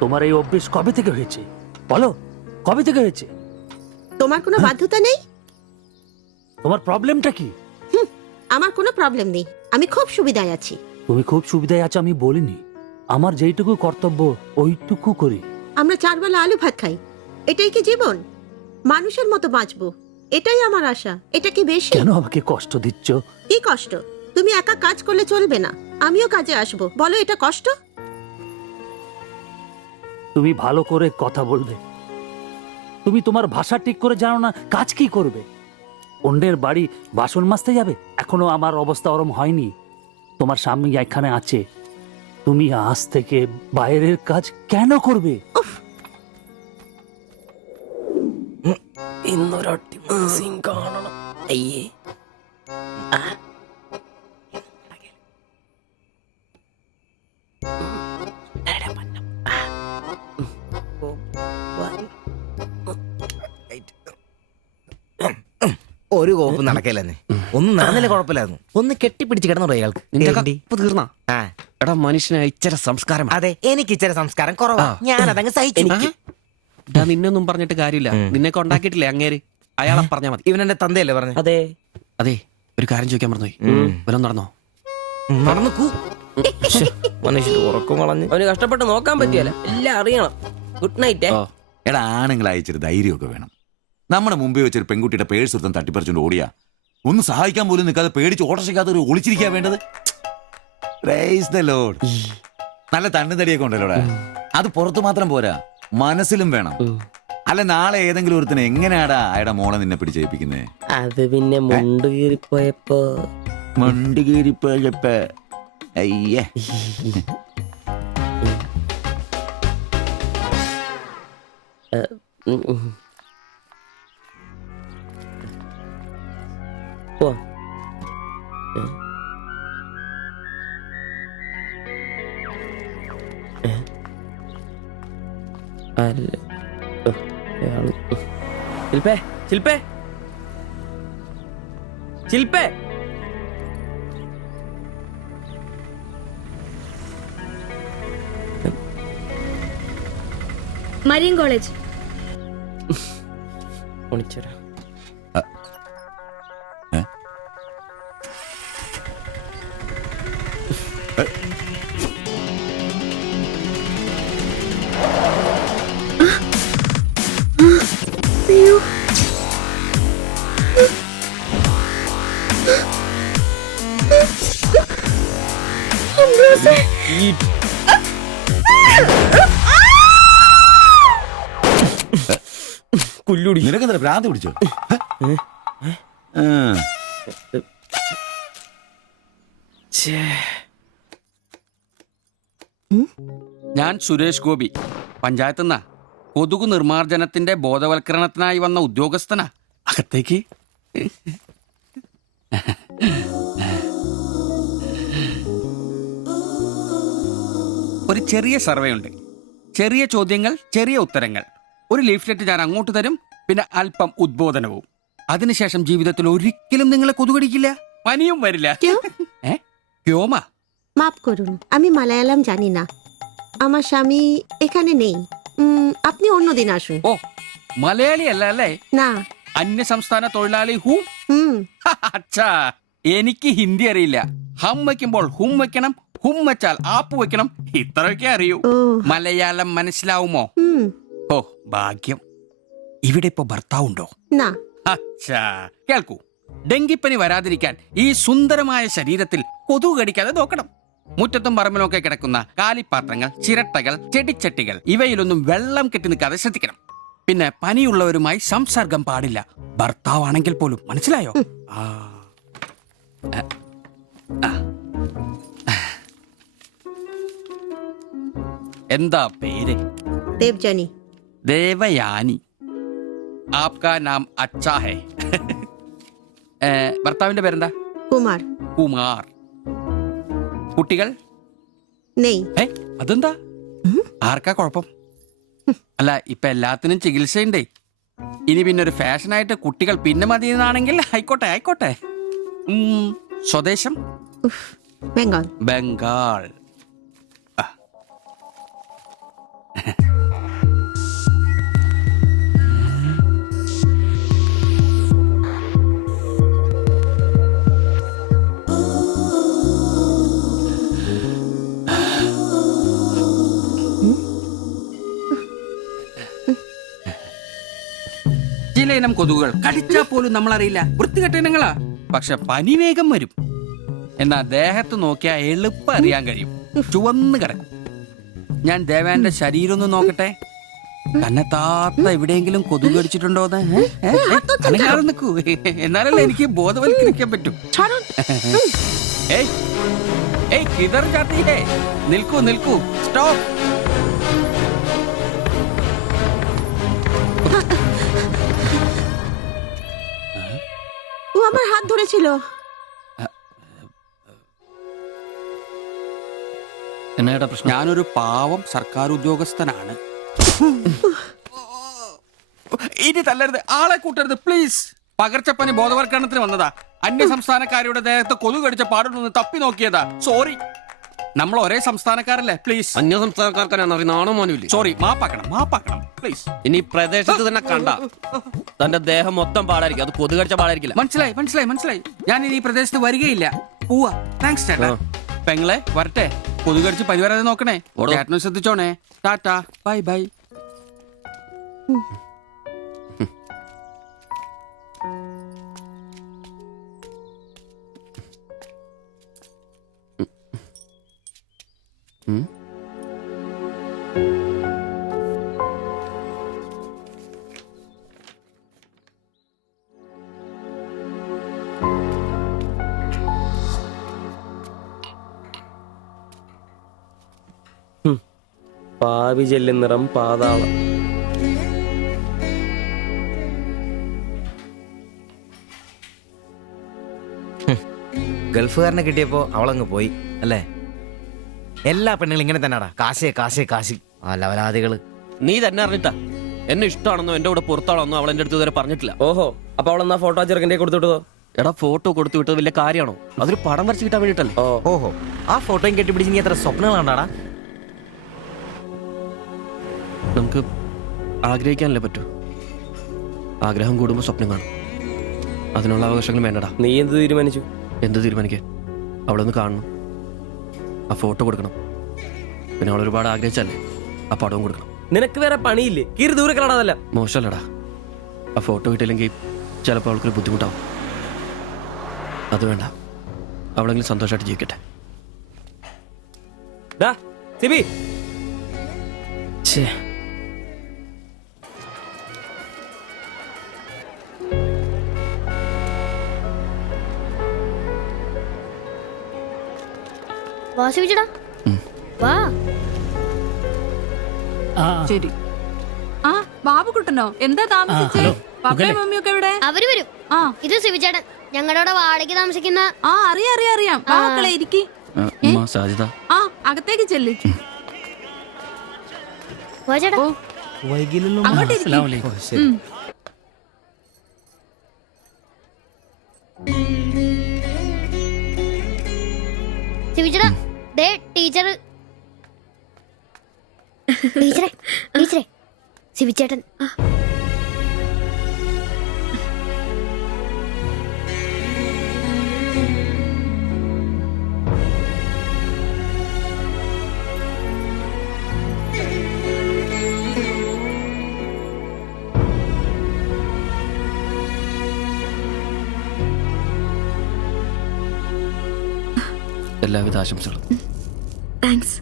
তোমার এই অভ্যেস কবে থেকে হয়েছে বলো, কবে থেকে হয়েছে? তোমার কোনো বাধ্যতা নেই। তোমার প্রবলেমটা কি? আমার কোনো প্রবলেম নেই, আমি খুব সুবিধায় আছি। তুমি খুব সুবিধায় আছো আমি বলিনি, আমার যেইটুকু কর্তব্য ওইটুকু করি। আমরা 4 বেলা আলু ভাত খাই, এটাই কি জীবন? মানুষের মতো বাঁচবো, এটাই আমার আশা। এটা কি বেশি? কেন আমাকে কষ্ট দিচ্ছ? কি কষ্ট? তুমি একা কাজ করলে চলবে না, আমিও কাজে আসবো। বলো এটা কষ্ট? তুমি ভালো করে কথা বলবে। তুমি তোমার ভাষা ঠিক করে জানো না, কাজ কি করবে? অন্যের বাড়ি বাসন মাজতে যাবে? এখনো আমার অবস্থা ওরম হয়নি। তোমার স্বামী এখানে আছে, তুমি আজ থেকে বাইরের কাজ কেন করবে? ഇന്നൊരട്ടി സീൻ കാണണം. അയ്യേ ഒരു കോപ്പ് നടക്കില്ലെന്നെ. ഒന്നും നടന്നില്ല കുഴപ്പമില്ലായിരുന്നു. ഒന്ന് കെട്ടിപ്പിടിച്ച് കിടന്നു അയാൾക്ക്. നിന്റെ കപ്പ് തീർന്നാ? ആ, എടാ മനുഷ്യന് ഇച്ചിരി സംസ്കാരം വേണം. അതെ, എനിക്ക് ഇച്ചിരി സംസ്കാരം കുറവാ. ഞാൻ അതങ്ങ് സഹിച്ചു. എനിക്ക് എടാ നിന്നൊന്നും പറഞ്ഞിട്ട് കാര്യമില്ല. നിന്നെയൊക്കെ ഉണ്ടാക്കിയിട്ടില്ലേ അങ്ങേര്, അയാളെ പറഞ്ഞാ മതി. ഇവൻ എന്റെ തന്തയല്ലേ പറഞ്ഞു? അതെ അതെ, ഒരു കാര്യം ചോദിക്കാൻ മറന്നുപോയി. വല്ലതും നടന്നോ? നടന്നു കൂ. മനുഷ്യർ ഉറക്കം കളഞ്ഞ് അവന് കഷ്ടപ്പെട്ട് നോക്കാൻ പറ്റിയല്ല, എല്ലാം അറിയണം. Good night. ഓ, എടാ ആണുങ്ങളായ ഇച്ചിരി ധൈര്യമൊക്കെ വേണം. നമ്മുടെ മുമ്പേ വെച്ചൊരു പെൺകുട്ടിയുടെ പേഴ്സ് ഒരുത്തൻ തട്ടിപ്പറിച്ചുകൊണ്ട് ഓടിയാ ഒന്ന് സഹായിക്കാൻ പോലും നിൽക്കാതെ പേടിച്ച് ഓട്ടർഷയ്ക്കകത്ത് ഒരു ഒളിച്ചിരിക്കാ വേണ്ടത്. Praise the Lord. നല്ല തണ്ണുതടിയൊക്കെ ഉണ്ടല്ലോടാ, അത് പുറത്തു മാത്രം പോരാ, മനസ്സിലും വേണം. അല്ല നാളെ ഏതെങ്കിലും ഒരുത്തിന് എങ്ങനെയാടാ അയാളുടെ മോളെ നിന്നെ പിടിച്ചേൽപ്പിക്കുന്നേ? അത് പിന്നെ മുണ്ട് കീറിപ്പോയപ്പോ മണ്ടി കീറിപ്പോയപ്പോ അയ്യേ. പോ. ശില്പേ ശില്പേ ശില്പേ മരിയൻ കോളേജ്. ഒളിച്ചോരാ. കുല്ലുടി നിനക്കെന്താ ഭ്രാന്ത് പിടിച്ചോ? ഞാൻ സുരേഷ് ഗോപി, പഞ്ചായത്ത് നിന്നാ. കൊതുകു നിർമ്മാർജ്ജനത്തിന്റെ ബോധവൽക്കരണത്തിനായി വന്ന ഉദ്യോഗസ്ഥനാ. അകത്തേക്ക്. ഒരു ചെറിയ സർവേ ഉണ്ട്. ചെറിയ ചോദ്യങ്ങൾ, ചെറിയ ഉത്തരങ്ങൾ. ഒരു ലീഫ്ലെറ്റ് ഞാൻ അങ്ങോട്ട് തരും, പിന്നെ അല്പം ഉദ്ബോധനവും. അതിനുശേഷം ജീവിതത്തിൽ ഒരിക്കലും നിങ്ങളെ കൊതുകടിക്കില്ല, പനിയും വരില്ല. ക്യോമ? মাফ করুন, আমি মালায়ালাম জানি না, আমার স্বামী এখানে নেই। আপনি অন্যদিন আসুন। ഓ, മലയാളി അല്ല അല്ലേ? না। അന്യ സംസ്ഥാന തൊഴിലാളി ഹൂം? അച്ഛാ, എനിക്ക് ഹിന്ദി അറിയില്ല. ഹം വയ്ക്കുമ്പോൾ ഹും വെക്കണം, ഹും വെച്ചാൽ ആപ്പ് വെക്കണം, ഇത്രയൊക്കെ അറിയൂ. മലയാളം മനസ്സിലാവുമോ? ഓ ഭാഗ്യം. ഇവിടെ ഇപ്പൊ ഭർത്താവുണ്ടോ? না। അച്ഛാ കേൾക്കൂ, ഡെങ്കിപ്പനി വരാതിരിക്കാൻ ഈ സുന്ദരമായ ശരീരത്തിൽ കൊതുക് കടിക്കാതെ നോക്കണം. മുറ്റത്തും പറമ്പിലൊക്കെ കിടക്കുന്ന കാലിപ്പാത്രങ്ങൾ, ചിരട്ടകൾ, ചെടിച്ചട്ടികൾ ഇവയിലൊന്നും വെള്ളം കെട്ടി നിൽക്കാതെ ശ്രദ്ധിക്കണം. പിന്നെ പനിയുള്ളവരുമായി സംസർഗം പാടില്ല, ഭർത്താവാണെങ്കിൽ പോലും. മനസ്സിലായോ? എന്താ പേര്? দেবজানি। ദേവയാനി. ആപ്കാ നാം അച്ഛാ ഹേ. ഭർത്താവിന്റെ പേരെന്താ? কুমার। കുമാർ. കുട്ടികൾ? নেই। അതെന്താ? ആർക്കാ കുഴപ്പം? അല്ല, ഇപ്പൊ എല്ലാത്തിനും ചികിത്സയുണ്ടേ. ഇനി പിന്നെ ഒരു ഫാഷനായിട്ട് കുട്ടികൾ പിന്നെ മതി എന്നാണെങ്കിൽ ആയിക്കോട്ടെ ആയിക്കോട്ടെ. സ്വദേശം? বেঙ্গল। ബംഗാൾ. ഇനം കൊതുകുകൾ കടിച്ചാൽ പോലും നമ്മൾ അറിയില്ല. വൃത്തികെട്ട ഇനങ്ങളാ, പക്ഷെ പനി വേഗം വരും. എന്നാ ദേഹത്ത് നോക്കിയാൽ എളുപ്പം അറിയാൻ കഴിയും, ചുവന്ന് കിടക്കും. ഞാൻ ദേവാന്റെ ശരീരം ഒന്ന് നോക്കട്ടെ. കണ്ണത്താത്ത എവിടെയെങ്കിലും കൊതുക് കടിച്ചിട്ടുണ്ടോന്ന് അനങ്ങാതെ നിൽക്കൂ, എന്നാലല്ലേ എനിക്ക് ബോധവൽക്കരിക്കാൻ പറ്റും. ഏയ് ഏയ് കിതർ ജാത്തി ഹേ, നിൽക്കൂ നിൽക്കൂ, സ്റ്റോപ്പ്. ও আমার হাত ধরেছিল। എന്നാടാ പ്രശ്നം? ഞാനൊരു പാവം സർക്കാർ ഉദ്യോഗസ്ഥനാണ്. ഇനി തല്ലരുത്, ആളെ കൂട്ടരുത് പ്ലീസ്. പകർച്ചപ്പനി ബോധവൽക്കരണത്തിന് വന്നതാ. അന്യ സംസ്ഥാനക്കാരുടെ ദേഹത്ത് കൊതു കടിച്ച പാടുണ്ടെന്ന് തപ്പി നോക്കിയതാ. സോറി, നമ്മൾ ഒരേ സംസ്ഥാനക്കാരല്ലേ, പ്ലീസ്. അന്യ സംസ്ഥാനക്കാർക്കാണ് നാണോ മോനുമില്ലേ? സോറി, മാപ്പാക്കണം പ്ലീസ്. ഇനി പ്രദേശത്ത് തന്നെ കണ്ട തന്റെ ദേഹം മൊത്തം പാടായിരിക്കും, അത് കൊതു കടിച്ച പാടായിരിക്കില്ല. മനസ്സിലായി. ഞാൻ ഇനി ഈ പ്രദേശത്ത് വരികയില്ല. പോവാ. താങ്ക്സ് ചേട്ടാ. പെങ്ങളെ വരട്ടെ, കൊതു കടിച്ച് പനി വരാതെ നോക്കണേ. ചേട്ടനും ശ്രദ്ധിച്ചോണേ. Tata, bye bye. പാവി ജെല്ലിൻ നിറം പാതാളം. ഗൾഫുകാരനെ കിട്ടിയപ്പോ അവളങ്ങ് പോയി അല്ലേ? എല്ലാ പെണ്ണുങ്ങളും ഇങ്ങനെ തന്നെയാടാ, കാശ് ആ ലവലാദികള്. നീ തന്നെ അറിഞ്ഞിട്ടാ എന്നെ ഇഷ്ടമാണെന്നോ എന്റെ കൂടെ പുറത്താണെന്നോ അവൾ എന്റെ അടുത്ത് ഇതുവരെ പറഞ്ഞിട്ടില്ല. ഓഹോ, അപ്പൊ അവളെന്നാ ഫോട്ടോ ചെറുക്കൻ്റെ കൊടുത്തുവിട്ടതോ? എടാ ഫോട്ടോ കൊടുത്തു വിട്ടത് വലിയ കാര്യമാണോ? അതൊരു പടം വരച്ച് കിട്ടാൻ വേണ്ടിട്ടല്ലേ. ഓഹോ, ആ ഫോട്ടോയും കെട്ടിപ്പിടിച്ച് നീ എത്ര സ്വപ്നങ്ങളാണ്ടാടാ? നമുക്ക് ആഗ്രഹിക്കാനല്ലേ പറ്റൂ. ആഗ്രഹം കൂടുമ്പോൾ സ്വപ്നം കാണും. അതിനുള്ള അവകാശങ്ങൾ വേണ്ടടാ. നീ എന്ത് തീരുമാനിച്ചു? എന്ത് തീരുമാനിക്കാൻ? അവളൊന്ന് കാണണം, ആ ഫോട്ടോ കൊടുക്കണം, പിന്നെ അവൾ ഒരുപാട് ആഗ്രഹിച്ചല്ലേ ആ പടവും കൊടുക്കണം. നിനക്ക് വേറെ പണിയില്ലേ? കീറി ദൂരെ കളടാതല്ല. മോശമല്ലടാ, ആ ഫോട്ടോ കിട്ടിയില്ലെങ്കിൽ ചിലപ്പോൾ അവൾക്കൊരു ബുദ്ധിമുട്ടാവും. അത് വേണ്ട, അവളെങ്കിലും സന്തോഷമായിട്ട് ജീവിക്കട്ടെ. സിബി, വാസിച്ചടാ വാ. ശരി. ആ ബാബുക്കുട്ടനോ, എന്താ താമസിച്ചേ? പപ്പയും മമ്മിയൊക്കെ എവിടെ? അവര് വരും. ആ ഇത് സിവിചേട്ടൻ, ഞങ്ങളുടെ വാടകയ്ക്ക് താമസിക്കുന്ന. ആ അറിയാം. മക്കളെ ഇരിക്കി. സാജിത, ആ അകത്തേക്ക് ചെല്ല്. വാ ചേട്ടാ. ഓ അങ്ങോട്ട് ഇരിക്ക്. സിവിചേട്ടാ, ദേ ടീച്ചർ. ടീച്ചറെ സിവിചേട്ടൻ. എല്ലാവിധ ആശംസകളും. താങ്ക്സ്.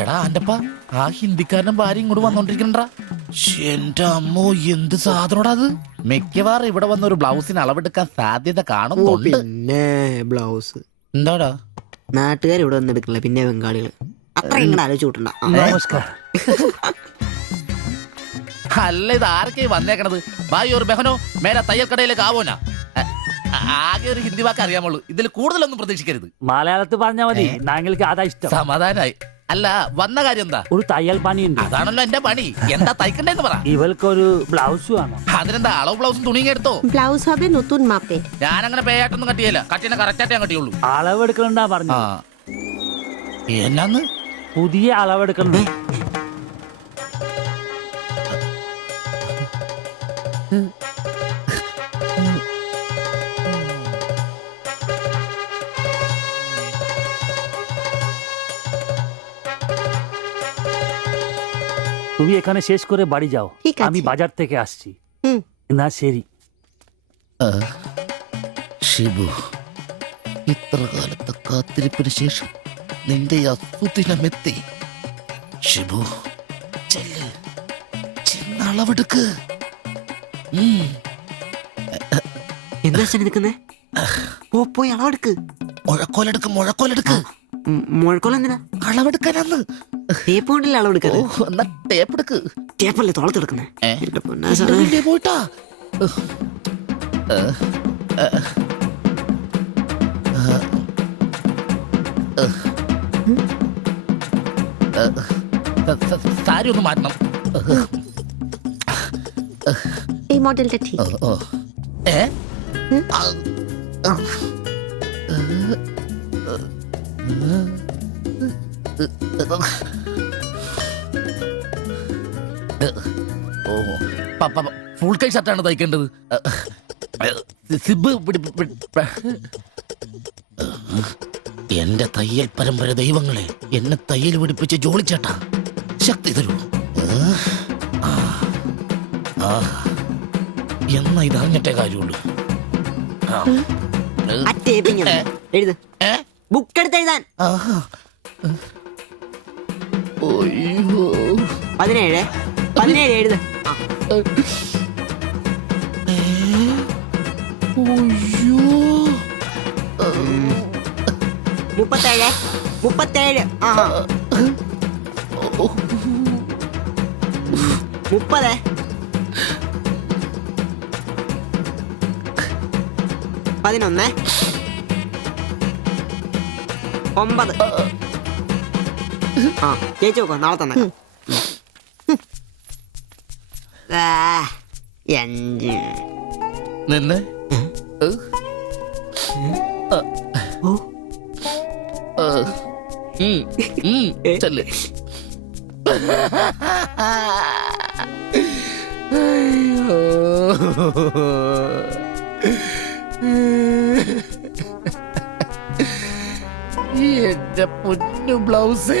എടാ അന്റപ്പ, ആ ഹിന്ദിക്കാരനും ഭാര്യ ഇങ്ങോട്ട് വന്നോണ്ടിരിക്കണ്ടാ. എന്റെ അമ്മോ എന്ത് സാധനോടാ അത്. മിക്കവാറും ഇവിടെ വന്ന ഒരു ബ്ലൗസിന് അളവെടുക്കാൻ സാധ്യത കാണുന്നുണ്ട്. പിന്നെ ബ്ലൗസ് എന്താടാ നാട്ടുകാർ ഇവിടെ വന്ന് എടുക്കില്ല, പിന്നെ ബംഗാളികള്. അത്ര ഇങ്ങനെ ആലോചിച്ച് കൂട്ടണ്ട. നമസ്കാരം. അല്ല ഇത് ആരൊക്കെ വന്നേക്കണത്? ഭായി ഒരു ബഹനോ മേലെ തയ്യൽ കടയിലേക്ക് ആവോനാ. ആകെ ഒരു ഹിന്ദി വാക്ക് അറിയാമുള്ളൂ, ഇതിൽ കൂടുതലൊന്നും പ്രതീക്ഷിക്കരുത്. മലയാളത്തിൽ പറഞ്ഞാൽ മതി, ഞങ്ങൾക്ക് അതാ ഇഷ്ടം. സമാധാനായി. അല്ല വന്ന കാര്യം എന്താ? ഒരു തയ്യൽ പണിയുണ്ട്. അതാണല്ലോ എന്റെ പണി. എന്താ തയ്ക്കണ്ടേന്ന് പറ. ഇവൾക്കൊരു ബ്ലൗസ് വേണം. അതിനെന്താ അളവ് ബ്ലൗസും തുണിയും എടുത്തോ? ব্লাউজ হবে নতুন মাপে। ഞാനങ്ങനെ പേയായിട്ടൊന്നും കട്ടിയല്ല, കട്ടിനെ കറക്റ്റായിട്ട് ഞാൻ കട്ടിയുള്ളൂ. അളവെടുക്കണ്ടാ പറഞ്ഞു. എന്നാന്ന്? പുതിയ അളവെടുക്കണ്ടേ? তুমি এখানে শেষ করে বাড়ি যাও, ঠিক আছে। আমি বাজার থেকে আসছি। হুম। না ശരി. ഷിബു, ഇത്ര കാലത്തെ കാത്തിരിപ്പിന് ശേഷം നിന്റെ അസുദിനമെത്തി. ഷിബു ചെല്ല്, ചെന്നളവെടുക്ക്. എന്താ നിൽക്കുന്നേ? പോയി അളവെടുക്ക്. മുഴക്കോലെടുക്ക്, മുഴക്കോലെടുക്ക്. മുഴക്കോല എന്തിനാ? അളവെടുക്കാനാന്ന്. ടേപ്പ് കൊണ്ടല്ലേ അളവെടുക്കാറ്? എന്നാ ടേപ്പ് എടുക്ക്. ടേപ്പല്ലേ തോളത്തെടുക്കുന്നേ? പോയിട്ടാ സാരി ഒന്ന് മാറ്റണം. এই মডেলটা ঠিক। ഏ ഫുൾ കൈ ഷർട്ടാണ് തയ്ക്കേണ്ടത്. സിബ് എന്റെ തയ്യൽ പരമ്പര ദൈവങ്ങളെ, എന്നെ തയ്യൽ പിടിപ്പിച്ച് ജോളിച്ചേട്ടാ ശക്തി തരൂ. എന്നാ ഇത് അറിഞ്ഞിട്ടേ കാര്യമുള്ളൂ. എഴുത്, ബുക്ക് എടുത്ത് എഴുതാൻ. 17 എഴുത്. 37. 30. 11. 9. ചേച്ചി നോക്കോ, നാളെ തന്നെ. 5. നിന്ന് ചെല്ല്. എന്റെ പൊന്നു ബ്ലൗസ്.